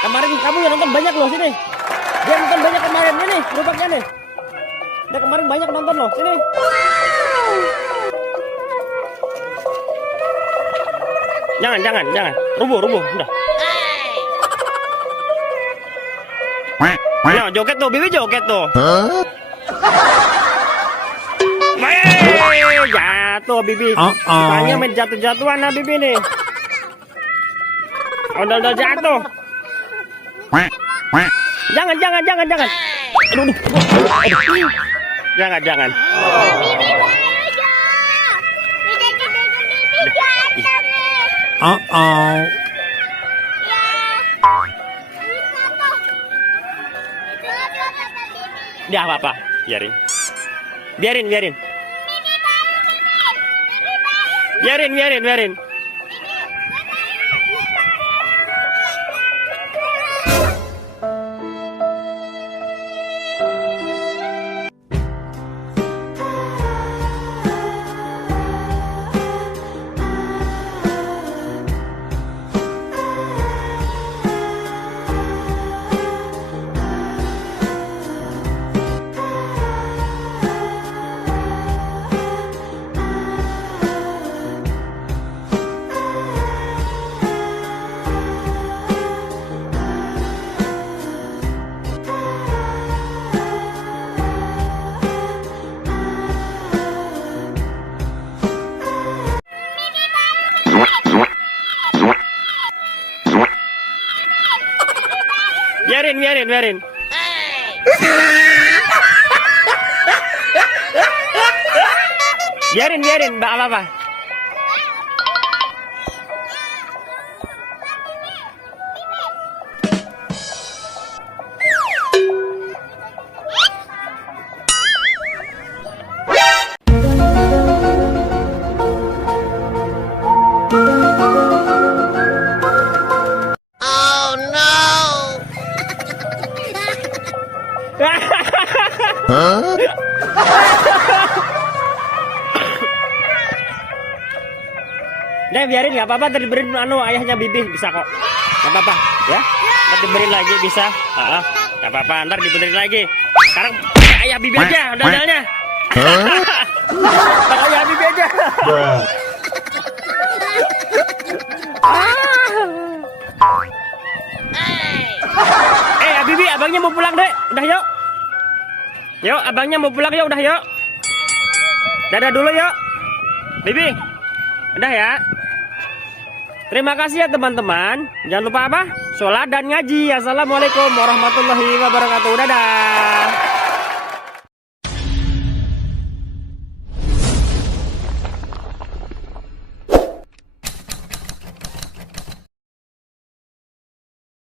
Kemarin kamu yang nonton banyak loh sini. Dia nonton banyak kemarin ini gerobaknya nih. Dia kemarin banyak nonton loh sini. Jangan. Rubuh, udah. Ayo, joget tuh, Bibi joget tuh. Jatuh Bibi. Tanya main jatuh-jatuhan nah Bibi nih. Udah jatuh. Jangan. Aduh. Jangan. Dia apa? Biarin. Biarin. Biarin, Mbak apa? Nah, biarin nggak apa-apa, diberiin ayahnya Bibi bisa kok, nggak apa-apa ya. Ntar diberiin lagi bisa, nggak apa-apa, ntar diberiin lagi. Sekarang ayah Bibi aja dadalnya. Ayah Bibi aja. Bibi, abangnya mau pulang deh, udah yuk. Yuk, abangnya mau pulang yuk, udah yuk. Dadah dulu yuk, Bibi. Udah ya. Terima kasih ya teman-teman. Jangan lupa apa? Sholat dan ngaji. Assalamualaikum warahmatullahi wabarakatuh. Dadah.